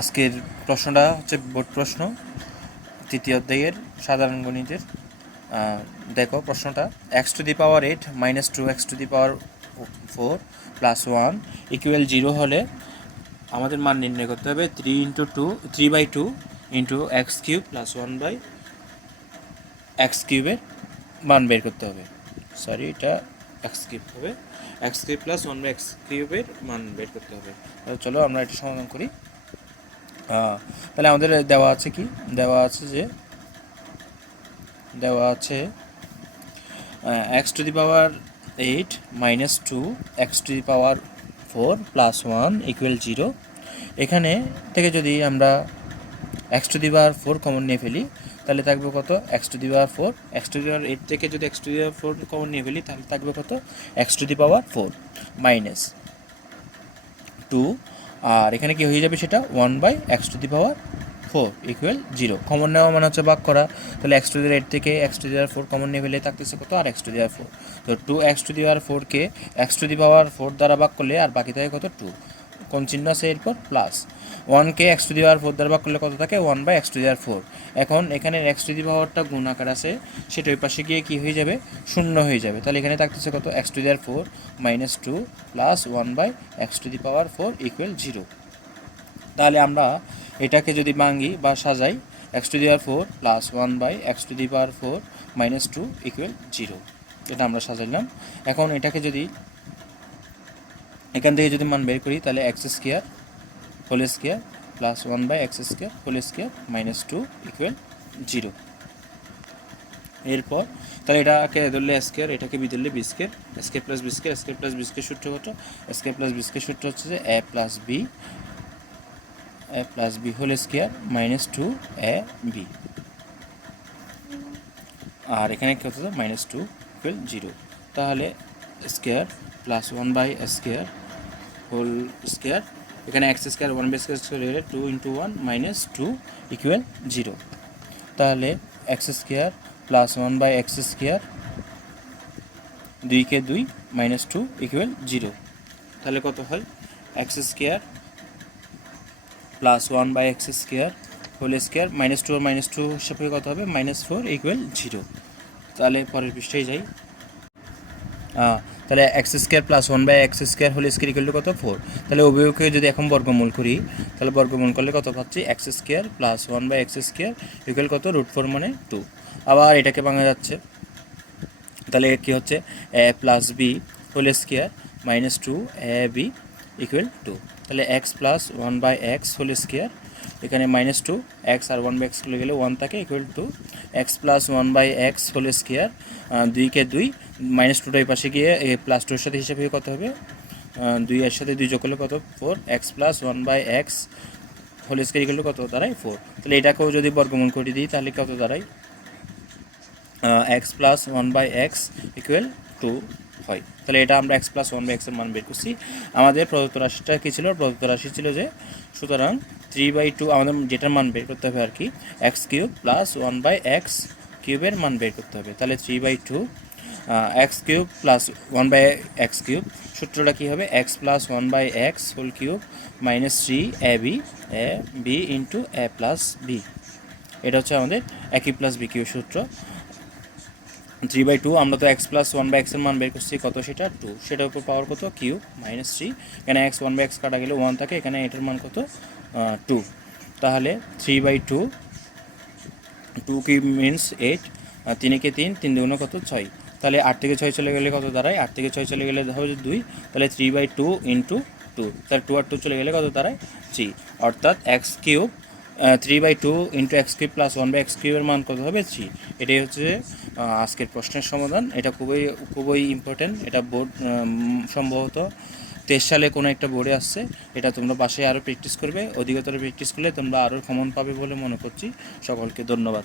আজকের প্রশ্নটা হচ্ছে বোর্ড প্রশ্ন, তৃতীয় অধ্যায়ের সাধারণ গণিতের। দেখো প্রশ্নটা x to the power eight minus two x to the power four plus one equal zero হলে আমাদের মান নির্ণয় করতে হবে three into two three by two into x cube plus one by x কিউবের মান বের করতে হবে। সরি এটা এক্স কিউব হবে। X cube plus one by x কিউবের মান বের করতে হবে। চলো আমরা এটা সমাধান করি। তাহলে আমাদের দেওয়া আছে কি? দেওয়া আছে যে, দেওয়া আছে x to the power eight minus two x to the power four plus one equal zero এখানে থেকে যদি আমরা x to the power four common নিয়ে ফেলি, তাহলে থাকবে কত? X to the power four x to the power eight থেকে যদি x to the power four common নিয়ে ফেলি, তাহলে থাকবে কত? X to the power four minus two আর এখানে কি হয়ে যাবে সেটা? One by x to the power four equal zero common নেওয়া মানে হচ্ছে বাক করা। তাহলে এক্স টু দি এইট থেকে এক্স টু দি আর ফোর কমন নেভেলে থাকতেছে কত? আর এক্স টু দি আর ফোর তো টু এক্স টু দি আর ফোরকে x to the power four দ্বারা বাক করলে আর বাকি থাকে কত? টু কোন চিহ্ন আছে এরপর? প্লাস ওয়ানকে x to the power four দ্বারা করলে কত থাকে? One by x to the power four এখন এখানে এক্স টু দি পাওয়ারটা গুণ আকার আছে, সেটা ওই পাশে গিয়ে কী হয়ে যাবে? শূন্য হয়ে যাবে। তাহলে এখানে থাকতেছে কত? X to the power four minus two plus one by x to the power four equal zero তাহলে আমরা এটাকে যদি ভাঙি বা সাজাই x to the power four plus one by x to the power four minus two equal zero এটা আমরা সাজাইলাম। এখন এটাকে যদি এখান থেকে যদি মান বের করি, তাহলে x square whole square plus one by x square whole square minus two equal zero এরপর, তাহলে এটাকে ধরলে স্কোয়ার এটাকে বি ধরলে b square square plus b square square plus b square সূত্র কত? স্কোয়ার প্লাস বি স্কোয়ার সূত্র হচ্ছে যে a plus b a plus b whole square minus two a b আর এখানে কী হতো মাইনাস টু ইকুয়াল জিরো তাহলে square plus one by square whole square এখানে x square one by square square হলে two into one minus two equal zero তাহলে x square plus one by x square দুইকে দুই minus two equal zero তাহলে কত হয়? X square plus one by x square whole square minus two minus two হিসাবে কত হবে? Minus four equal zero তাহলে পরের পৃষ্ঠায় যাই। তাহলে x square plus one by x square whole square equal কত? ফোর তাহলে উভয়কে যদি এখন বর্গমূল করি, তাহলে বর্গমূল করলে কত পাচ্ছি? X square plus one by x square equal কত? রুট ফোর মানে টু আবার এটাকে ভাঙা যাচ্ছে। তাহলে কি হচ্ছে? A plus b whole square minus two a b equal two তাহলে x plus one by x whole square এখানে মাইনাস টু এক্স আর ওয়ান বাই এক্স খুলে গেলে ওয়ান থাকে equal two x plus one by x whole square দুইকে দুই minus টুটা এই পাশে গিয়ে প্লাস টুর সাথে হিসাবে কত হবে? দুই এর সাথে দুই যোগ করলে কত? Four x plus one by x whole square equal কত দাঁড়ায়? ফোর তাহলে এটাকেও যদি বর্গমূল করে দিই, তাহলে কত দাঁড়ায়? X plus one by x equal two হয় তাহলে এটা আমরা এক্স প্লাস ওয়ান বাই এক্সের মান বের করছি। আমাদের প্রদত্ত রাশিটা কী ছিল? প্রদত্ত রাশি ছিল যে, সুতরাং থ্রি বাই টু আমাদের যেটার মান বের করতে হবে আর কি x cube plus one by x কিউবের মান বের করতে হবে। তাহলে three by two x cube plus one by x cube সূত্রটা কী হবে? X plus one by x whole cube minus three a b a b into a plus b এটা হচ্ছে আমাদের একই প্লাস বি কিউ সূত্র। থ্রি বাই টু আমরা তো এক্স প্লাস ওয়ান বাই এক্সের মান বের করছি, কত সেটা? টু সেটার উপর পাওয়ার কত? কিউ মাইনাস থ্রি এখানে এক্স ওয়ান বাই এক্স কাটা গেলে ওয়ান থাকে, এখানে এটার মান কত? টু তাহলে থ্রি বাই টু টু কি মিনস এইট তিনেকে তিন তিন দুগুণ কত? ছয়। তাহলে আট থেকে ছয় চলে গেলে কত দাঁড়ায়? আট থেকে ছয় চলে গেলে হবে দুই। তাহলে three by two into two তাহলে টু আর টু চলে গেলে কত দাঁড়ায়? থ্রি অর্থাৎ x cube three by two into x cube plus one by x কিউবের মান কত হবে? থ্রি এটাই হচ্ছে আজকের প্রশ্নের সমাধান। এটা খুবই খুবই ইম্পর্টেন্ট এটা বোর্ড সম্ভবত তেইশ সালে কোনো একটা বোর্ডে আসছে, এটা তোমরা বাসায় আরও প্র্যাকটিস করবে, অধিকতর প্র্যাকটিস করলে তোমরা আরও কমন পাবে বলে মনে করছি। সকলকে ধন্যবাদ।